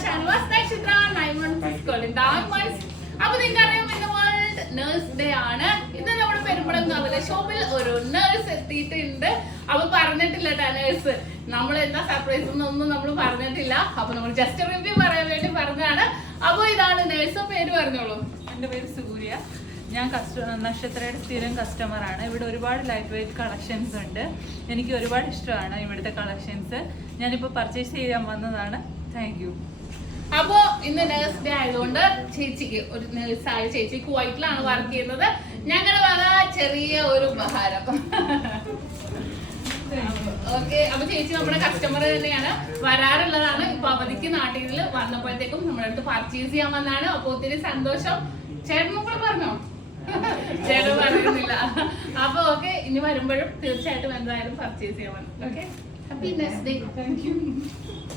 Shanwas Nakshathra 916 calling dark ones. അപ്പോൾ നിങ്ങൾക്കറിയാം ഇന്ന് വേൾഡ് നഴ്സ് ഡേ ആണ്. ഇന്ന് നമ്മുടെ പെരുമ്പളം കവല ഷോപ്പിൽ ഒരു നഴ്സ് എത്തിയിട്ടുണ്ട്. അപ്പൊ പറഞ്ഞിട്ടില്ല കേട്ടോ നഴ്സ്, നമ്മൾ എന്താ സർപ്രൈസ് എന്നൊന്നും നമ്മൾ പറഞ്ഞിട്ടില്ല. അപ്പൊ നമ്മൾ ജസ്റ്റ് റിവ്യൂ പറയാൻ വേണ്ടി പറഞ്ഞതാണ്. അപ്പോൾ ഇതാണ് നഴ്സ്. പേര് പറഞ്ഞോളൂ. എൻ്റെ പേര് സൂര്യ. ഞാൻ നക്ഷത്രയുടെ സ്ഥിരം കസ്റ്റമറാണ്. ഇവിടെ ഒരുപാട് ലൈറ്റ് വെയ്റ്റ് കളക്ഷൻസ് ഉണ്ട്. എനിക്ക് ഒരുപാട് ഇഷ്ടമാണ് ഇവിടുത്തെ കളക്ഷൻസ്. ഞാനിപ്പോൾ പർച്ചേസ് ചെയ്യാൻ വന്നതാണ്. Thank you. അപ്പോ ഇന്ന് നഴ്സ് ഡേ ആയതുകൊണ്ട് ചേച്ചിക്ക് ഒരു നഴ്സായ ചേച്ചി കുവൈറ്റിലാണ് വർക്ക് ചെയ്യുന്നത്. ഞങ്ങളുടെ വക ചെറിയ ഒരു ഉപഹാരം. ഓക്കെ, അപ്പൊ ചേച്ചി നമ്മുടെ കസ്റ്റമർ തന്നെയാണ്, വരാറുള്ളതാണ്. ഇപ്പൊ അവധിക്ക് നാട്ടിൽ വന്നപ്പോഴത്തേക്കും നമ്മുടെ അടുത്ത് പർച്ചേസ് ചെയ്യാൻ വന്നതാണ്. അപ്പൊ ഒത്തിരി സന്തോഷം. ചേട്ടനും കൂടെ പറഞ്ഞോ? ചേട്ടൻ പറയുന്നില്ല. അപ്പൊ ഓക്കെ, ഇനി വരുമ്പോഴും തീർച്ചയായിട്ടും എന്തായാലും പർച്ചേസ് ചെയ്യാൻ വന്നു. Okay, happy nurse day. Thank you.